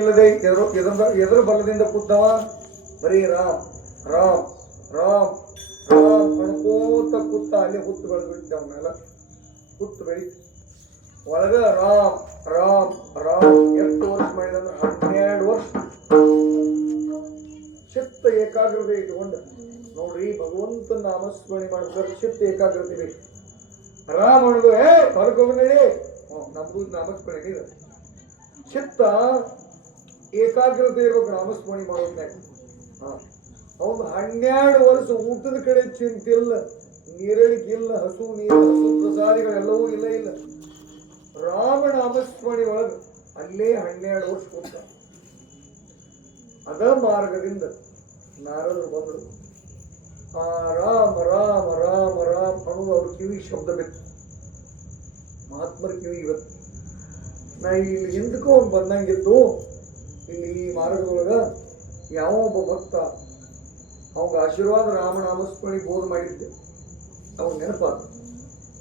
ಇಲ್ಲದೆ ಎದುರು ಬಲದಿಂದ ಕೂತವ ಬರೀ ರಾಮ್ ರಾಮ್ ರಾಮ್ ರಾಮ್ ಅನ್ಕೋತ ಕೂತ ಅಲ್ಲಿ ಹುತ್ತು ಬೆಳೆದ್ಬಿಟ್ಟು ಅವನ್ನೆಲ್ಲ ಹುತ್ತು ಬೆಳಿ ಒಳಗ ರಾಮ್ ರಾಮ್ ರಾಮ್ ಎಷ್ಟು ವರ್ಷ ಮಾಡಿದಂದ್ರೆ 12 ವರ್ಷ ಚಿತ್ತ ಏಕಾಗ್ರತೆ ಇಟ್ಕೊಂಡು ನೋಡ್ರಿ ಭಗವಂತನ ನಾಮಸ್ಮರಣೆ ಮಾಡಿದ್ರೆ ಚಿತ್ತ ಏಕಾಗ್ರತೆ ಬೇಕು. ರಾಮ್ ಅನ್ಗೋ ಹೊರಗೋಗಿ ನಮಗೂ ನಾಮಸ್ಮರಣೆ ಇದೆ. ಚಿತ್ತ ಏಕಾಗ್ರತೆ ಇರ್ಬೇಕು ನಾಮಸ್ಮರಣೆ ಮಾಡೋದ್ನಾಗ. ಅವನು 12 ವರ್ಷ ಊಟದ ಕಡೆ ಚಿಂತಿಲ್ಲ, ನೀರಳಿಕಿಲ್ಲ, ಹಸು ನೀರು ಹಸು ಪ್ರಸಾದಿಗಳೆಲ್ಲವೂ ಇಲ್ಲ ಇಲ್ಲ. ರಾಮ ನಾಮಸ್ಮರಣೆ ಒಳಗ ಅಲ್ಲೇ 12 ವರ್ಷ ಕೂತ. ಅದ ಮಾರ್ಗದಿಂದ ನಾರದರು ಬಂದರು. ಆ ರಾಮ ರಾಮ ರಾಮ ರಾಮ ಅನ್ನೋದು ಅವ್ರ ಕಿವಿ ಶಬ್ದ ಬೇಕು, ಮಹಾತ್ಮರ ಕಿವಿ ಇವತ್ತು. ನಾ ಇಲ್ಲಿ ಹಿಂದಕ್ಕೂ ಅವ್ನು ಬಂದಂಗಿದ್ದು ಇಲ್ಲಿ ಈ ಮಾರ್ಗದೊಳಗ ಯಾವ ಒಬ್ಬ ಭಕ್ತ ಅವಾಗ ಆಶೀರ್ವಾದ ರಾಮನಾಮಸ್ಮರಣೆ ಬೋಧ ಮಾಡಿದ್ದೆ, ಅವಾಗ ನೆನಪಾದ.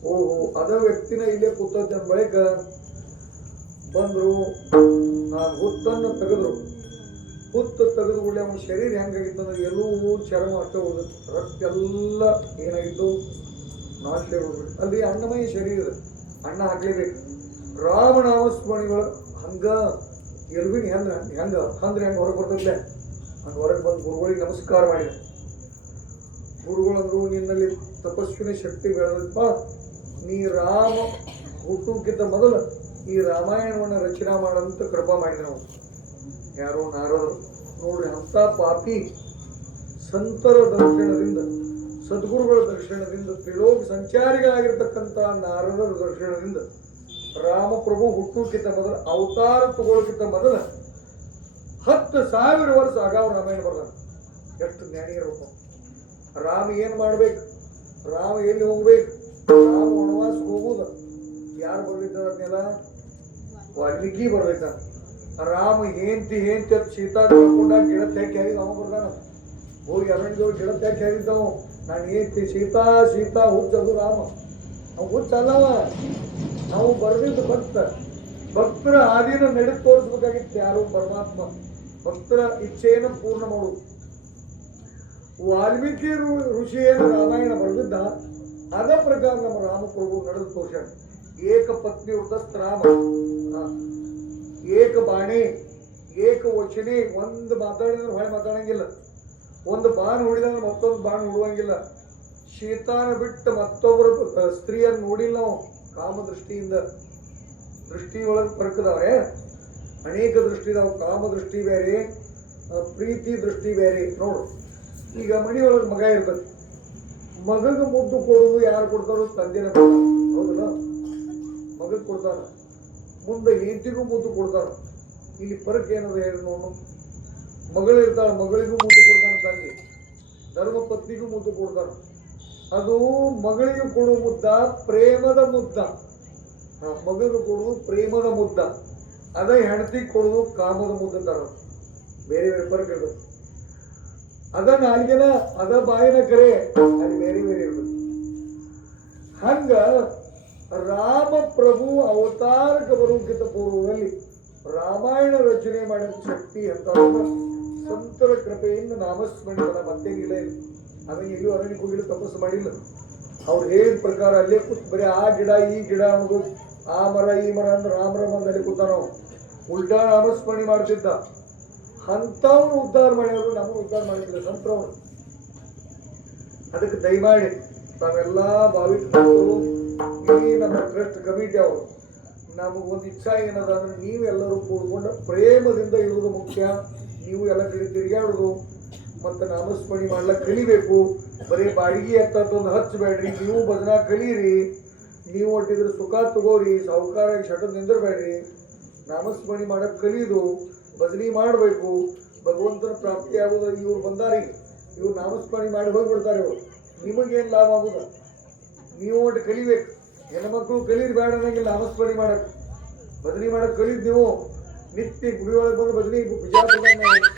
ಓಹೋ ಅದ ವ್ಯಕ್ತಿನ ಇಲ್ಲೇ ಕೂತಂತ ಬಳಿಕ ಬಂದ್ರು. ನಾನು ಹುತ್ತನ್ನು ತೆಗೆದ್ರು. ಹುತ್ತು ತೆಗೆದು ಕೂಡಲೇ ಅವನ ಶರೀರ ಹೆಂಗಾಗಿತ್ತು, ಎಲ್ಲೂ ಚರ್ಮ ಅಷ್ಟೇ ಉಳಿದು ರಕ್ತ ಎಲ್ಲ ಏನಾಗಿತ್ತು ನಾಶ ಹೋಗ್ಬಿಟ್ಟು. ಅಲ್ಲಿ ಅನ್ನಮಯ ಶರೀರ ಅನ್ನ ಹಾಕ್ಲೇಬೇಕು. ರಾಮನಾಮಸ್ಮರಣೆಗಳು ಹಂಗ ಎಲ್ವಿನ ಹೆಂಗ ಅಂದ್ರೆ ಹೊರಗೆ ಬರ್ತೈತೆ ಹಂಗೆ ಹೊರಗೆ ಬಂದು ಗುರುಗಳಿಗೆ ನಮಸ್ಕಾರ ಮಾಡಿದ. ಗುರುಗಳಂದ್ರು ನಿನ್ನಲ್ಲಿ ತಪಸ್ವಿನ ಶಕ್ತಿ ಬೆಳೆದಪ್ಪ, ನೀ ರಾಮ ಹುಟ್ಟುಕ್ಕಿಂತ ಮೊದಲು ಈ ರಾಮಾಯಣವನ್ನು ರಚನಾ ಮಾಡಂತ ಕೃಪಾ ಮಾಡಿದ. ನಾವು ಯಾರೋ ನಾರದರು ನೋಡ್ರಿ, ಅಂತ ಪಾಪಿ ಸಂತರ ದರ್ಶನದಿಂದ ಸದ್ಗುರುಗಳ ದರ್ಶನದಿಂದ ತ್ರಿಲೋಕ ಸಂಚಾರಿಗಳಾಗಿರ್ತಕ್ಕಂಥ ನಾರದರ ದರ್ಶನದಿಂದ ರಾಮಪ್ರಭು ಹುಟ್ಟುಕ್ಕಿಂತ ಮೊದಲು ಅವತಾರ ತಗೊಳ್ಳಕ್ಕಿಂತ ಮೊದಲು 10,000 ವರ್ಷ ಆಗಾವ ರಾಮಾಯಣ ಬರ್ದಾನ. ಎಷ್ಟು ಜ್ಞಾನಿ ಇರಬೇಕು. ರಾಮ ಏನ್ ಮಾಡ್ಬೇಕು, ರಾಮ ಎಲ್ಲಿ ಹೋಗ್ಬೇಕು, ರಾಮ ವನವಾಸಕ್ಕೆ ಹೋಗುದ ಯಾರು ಬರ್ದಿದ್ದಾರನ್ನೆಲ್ಲ ವಾಲ್ಮೀಕಿ ಬರ್ದಿದ್ದ. ರಾಮ ಹೇಂತಿ ಸೀತಾ ಕಳ್ಕೊಂಡಾಗ ಗಿಡ ತ್ಯಾಕಿ ಆಗಿದ್ದು ಅವ ಬರ್ದಾನ. ಹೋಗಿ ಅರಣ್ಯದವ್ರು ಗಿಡ ತ್ಯಾಕಿ ಆಗಿದ್ದವು. ನಾನು ಹೇಂತಿ ಸೀತಾ ಸೀತಾ ಹುಚ್ಚದು ರಾಮ, ಅವ್ ಹುಚ್ಚಲ್ಲವ. ನಾವು ಬರ್ದಿದ್ದು ಭಕ್ತರ ಹಾದಿನ ನಡೆದು ತೋರಿಸ್ಬೇಕಾಗಿತ್ತು. ಯಾರು ಪರಮಾತ್ಮ ಭಕ್ತರ ಇಚ್ಛೆಯನ್ನು ಪೂರ್ಣ ಮಾಡುವುದು. ವಾಲ್ಮೀಕಿ ಋಷಿಯನ್ನು ರಾಮಾಯಣ ಬರೆದಿದ್ದ, ಅದ ಪ್ರಕಾರ ನಮ್ಮ ರಾಮಪ್ರಭು ನಡೆದು ತೋರ್ಸ್ಯಾರ. ಏಕ ಪತ್ನಿ ವೃತಸ್ಥ ರಾಮ, ಏಕ ಬಾಣಿ ಏಕ ವಚನೆ. ಒಂದು ಮಾತಾಡಿದ್ರೆ ಹೊಳೆ ಮಾತಾಡಂಗಿಲ್ಲ, ಒಂದು ಬಾಣ ಹೊಡಿದ್ರೆ ಮತ್ತೊಂದು ಬಾಣ ಹೊಡುವಂಗಿಲ್ಲ. ಸೀತಾನ ಬಿಟ್ಟು ಮತ್ತೊಬ್ಬರು ಸ್ತ್ರೀಯನ್ನು ನೋಡಿಲ್ಲ ನಾವು. ಕಾಮದೃಷ್ಟಿಯಿಂದ ದೃಷ್ಟಿಯೊಳಗೆ ಪರಕದವ್ರೆ ಅನೇಕ ದೃಷ್ಟಿ ಇದಾವೆ. ಕಾಮದೃಷ್ಟಿ ಬೇರೆ, ಪ್ರೀತಿ ದೃಷ್ಟಿ ಬೇರೆ. ನೋಡು, ಈಗ ಮನೆಯೊಳಗೆ ಮಗ ಇರ್ತದೆ, ಮಗಗ ಮುದ್ದು ಕೊಡೋದು ಯಾರು ಕೊಡ್ತಾರೋ ತಂದೆನ ಕೊಡ್ತಾರ, ಹೌದಲ್ಲ? ಮಗಗ್ ಕೊಡ್ತಾರ, ಮುಂದೆ ಹೆಂಡತಿಗೂ ಮುದ್ದು ಕೊಡ್ತಾರ. ಇಲ್ಲಿ ಪರಕ್ ಏನದ ಹೇಳಿ ನೋಡು. ಮಗಳಿರ್ತಾಳ, ಮಗಳಿಗೂ ಮುದ್ದು ಕೊಡ್ತಾನ ತಂದೆ, ಧರ್ಮ ಪತ್ನಿಗೂ ಮುದ್ದು ಕೊಡ್ತಾನ. ಅದು ಮಗಳಿಗೆ ಕೊಡುವ ಮುದ್ದ ಪ್ರೇಮದ ಮುದ್ದ, ಮಗನಿಗೆ ಕೊಡುವುದು ಪ್ರೇಮದ ಮುದ್ದ. ಅದ ಹೆಂಡತಿ ಕೊಡುವುದು ಕಾಮದ ಮುದ್ದ ತರ. ಬೇರೆ ಬೇರೆ ಪರಕ್ ಇರ್ತದೆ. ಅದ ನಾಲ್ಗೆನ ಅದ ಬಾಯಿನ ಕರೆ, ಅಲ್ಲಿ ಬೇರೆ ಬೇರೆ ಇರ್ತದೆ. ಹಂಗ ರಾಮ ಪ್ರಭು ಅವತಾರಕ್ಕೆ ಬರುವುದಕ್ಕಿಂತ ಪೂರ್ವದಲ್ಲಿ ರಾಮಾಯಣ ರಚನೆ ಮಾಡಿದ ಶಕ್ತಿ ಅಂತ ಸಂತರ ಕೃಪೆಯಿಂದ ನಾಮಸ್ಮರಣೆ ಮತ್ತೇನಿಲ್ಲ. ಅದನ್ನ ಎಲ್ಲೂ ಅರಣ್ಯಕ್ಕೆ ಹೋಗಿಲ್ಲ, ತಪಸ್ಸು ಮಾಡಿಲ್ಲ. ಅವ್ರು ಹೇಳಿದ ಪ್ರಕಾರ ಅಲ್ಲೇ ಕೂತ್ ಬರೀ ಆ ಗಿಡ ಈ ಗಿಡ ಅನ್ನೋದು, ಆ ಮರ ಈ ಮರ ಅಂದ್ರೆ ರಾಮರ ಮಂದಲ್ಲಿ ಕೂತ ನಾವು ಉಲ್ಟಾ ನಾಮಸ್ಮರಣೆ ಮಾಡ್ತಿದ್ದ. ಅಂತವ್ರು ಉದ್ಧಾರ ಮಾಡಿದ್ರು, ನಮ್ಮನ್ನು ಉದ್ಧಾರ ಮಾಡಿದ್ರು ಸಂತರವ್ರು. ಅದಕ್ಕೆ ದಯಮಾಡಿ ತಾವೆಲ್ಲ ಭಾವಿಕರು, ಈ ನಮ್ಮ ಟ್ರಸ್ಟ್ ಕಮಿಟಿ ಅವರು ನಮಗೊಂದು ಇಚ್ಛಾ ಏನದ ಅಂದ್ರೆ ನೀವೆಲ್ಲರೂ ಕೂಡ್ಕೊಂಡು ಪ್ರೇಮದಿಂದ ಇರುವುದು ಮುಖ್ಯ. ನೀವು ಎಲ್ಲ ಕಡೆ ತಿರುಗಾಡೋದು ಮತ್ತು ನಾಮಸ್ಮರಣೆ ಮಾಡ್ಲಿಕ್ಕೆ ಕಲಿಬೇಕು. ಬರೀ ಬಾಡಿಗೆ ಹತ್ತೊಂದು ಹಚ್ಚಬೇಡ್ರಿ, ನೀವು ಭಜನಾ ಕಲೀರಿ. ನೀವು ಒಟ್ಟಿದ್ರೆ ಸುಖ ತಗೋರಿ, ಸಾಹುಕಾರ ಶಟದ್ ನಿಂದಿರಬೇಡ್ರಿ. ನಾಮಸ್ಮರಣೆ ಮಾಡಕ್ಕೆ ಕಲಿಯೋದು, ಭಜನೆ ಮಾಡಬೇಕು, ಭಗವಂತನ ಪ್ರಾಪ್ತಿ ಆಗೋದು. ಇವ್ರು ಬಂದಾರಿ, ಇವ್ರು ನಾಮಸ್ಮರಣೆ ಮಾಡಿ ಹೋಗಿಬಿಡ್ತಾರೆ. ಇವರು ನಿಮಗೇನು ಲಾಭ ಆಗುದ? ನೀವು ಒಟ್ಟು ಕಲಿಬೇಕು. ಹೆಣ್ಮಕ್ಳು ಕಲೀರಿ ಬೇಡ ಅನ್ನಂಗಿಲ್ಲ. ನಾಮಸ್ಮರಣೆ ಮಾಡಕ್ಕೆ ಭಜನೆ ಮಾಡಕ್ಕೆ ಕಲೀದ್ ನೀವು. ನಿತ್ಯ ಗುಡಿಯೊಳಗೆ ಬಂದು ಭಜನೆ ಬಿಜಾಪುರ